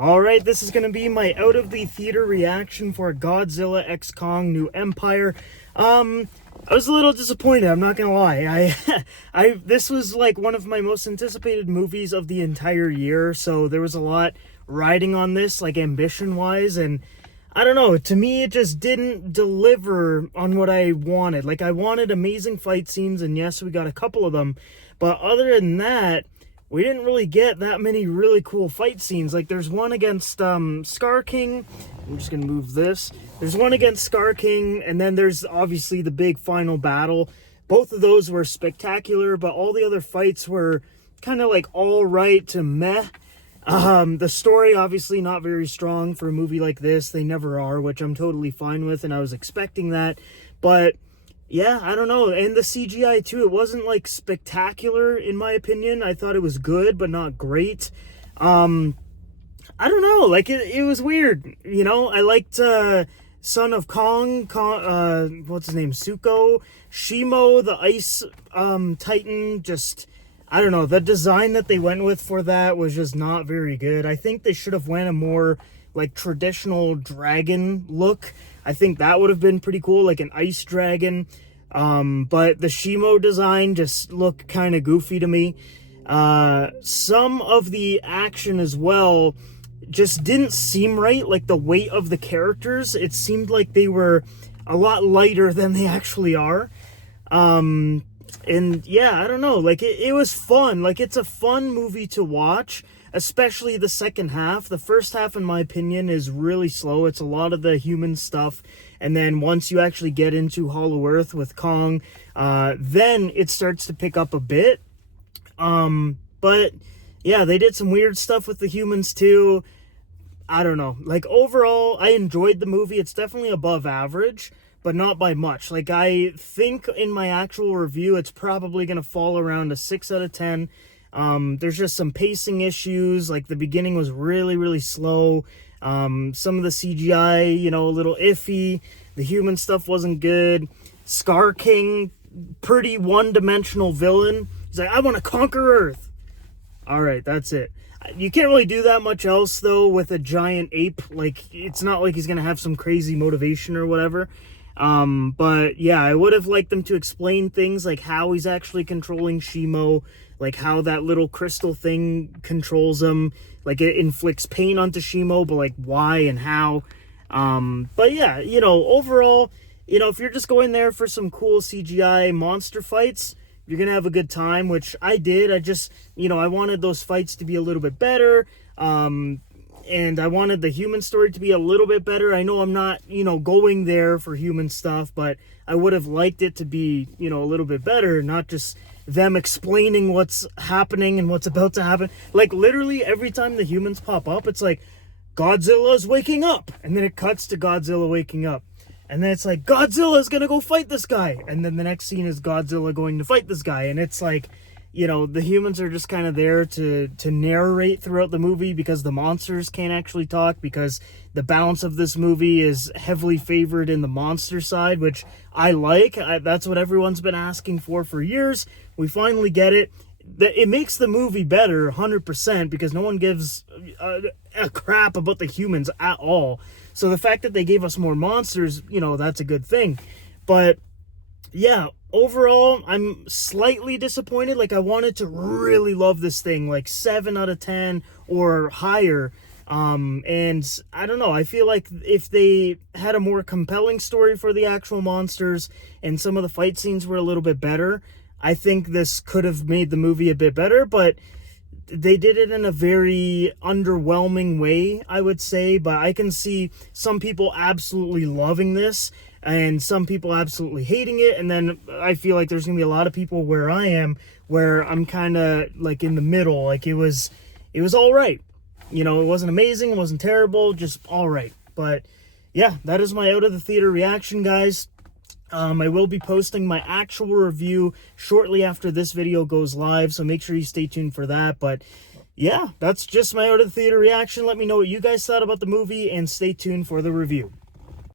Alright, this is going to be my out of the theater reaction for Godzilla x Kong New Empire. I was a little disappointed, I'm not gonna lie. This was like one of my most anticipated movies of the entire year, so there was a lot riding on this, like ambition-wise, and I don't know, to me it just didn't deliver on what I wanted. Like, I wanted amazing fight scenes, and yes, we got a couple of them, but other than that, we didn't really get that many really cool fight scenes. Like, there's one against Scar King. I'm just gonna move this. There's one against Scar King, and then there's obviously the big final battle. Both of those were spectacular, but all the other fights were kind of like all right to meh. The story, obviously not very strong for a movie like this. They never are, which I'm totally fine with, and I was expecting that. But yeah, I don't know. And the CGI too, it wasn't like spectacular in my opinion. I thought it was good, but not great. I don't know, like it was weird, you know. I liked Son of Kong, what's his name, Suko, Shimo, the ice titan. Just, I don't know, the design that they went with for that was just not very good. I think they should have went a more like traditional dragon look. I think that would have been pretty cool, like an ice dragon. But the Shimo design just looked kind of goofy to me. Some of the action as well just didn't seem right. Like, the weight of the characters, it seemed like they were a lot lighter than they actually are. And yeah, I don't know, like it was fun. Like, it's a fun movie to watch, especially the second half. The first half, in my opinion, is really slow. It's a lot of the human stuff, and then once you actually get into Hollow Earth with Kong, then it starts to pick up a bit. But yeah, they did some weird stuff with the humans too. I don't know, like overall I enjoyed the movie. It's definitely above average, but not by much. Like, I think in my actual review it's probably gonna fall around a 6 out of 10. There's just some pacing issues. Like, the beginning was really slow. Some of the CGI, you know, a little iffy. The human stuff wasn't good. Scar King, pretty one-dimensional villain. He's like, I want to conquer Earth. Alright, that's it. You can't really do that much else, though, with a giant ape. Like, it's not like he's gonna have some crazy motivation or whatever. But yeah, I would have liked them to explain things like how he's actually controlling Shimo, like how that little crystal thing controls him, like it inflicts pain onto Shimo, but like why and how. But yeah, you know, overall, you know, if you're just going there for some cool CGI monster fights, you're gonna have a good time, which I did. I just, you know, I wanted those fights to be a little bit better. And I wanted the human story to be a little bit better. I know I'm not, you know, going there for human stuff, but I would have liked it to be, you know, a little bit better, not just them explaining what's happening and what's about to happen. Like, literally every time the humans pop up, it's like, Godzilla's waking up, and then it cuts to Godzilla waking up. And then it's like, Godzilla's gonna go fight this guy. And then the next scene is Godzilla going to fight this guy. And it's like, you know, the humans are just kind of there to narrate throughout the movie, because the monsters can't actually talk, because the balance of this movie is heavily favored in the monster side, which I like. That's what everyone's been asking for years. We finally get it. It makes the movie better 100%, because no one gives a crap about the humans at all. So the fact that they gave us more monsters, you know, that's a good thing. But yeah, overall, I'm slightly disappointed. Like, I wanted to really love this thing, like 7 out of 10 or higher. And I don't know, I feel like if they had a more compelling story for the actual monsters and some of the fight scenes were a little bit better, I think this could have made the movie a bit better. But they did it in a very underwhelming way, I would say. But I can see some people absolutely loving this and some people absolutely hating it. And then I feel like there's gonna be a lot of people where I am, where I'm kind of like in the middle. Like, it was all right. You know, it wasn't amazing, it wasn't terrible, just all right. But yeah, that is my out of the theater reaction, guys. I will be posting my actual review shortly after this video goes live, so make sure you stay tuned for that. But yeah, that's just my out of the theater reaction. Let me know what you guys thought about the movie, and stay tuned for the review.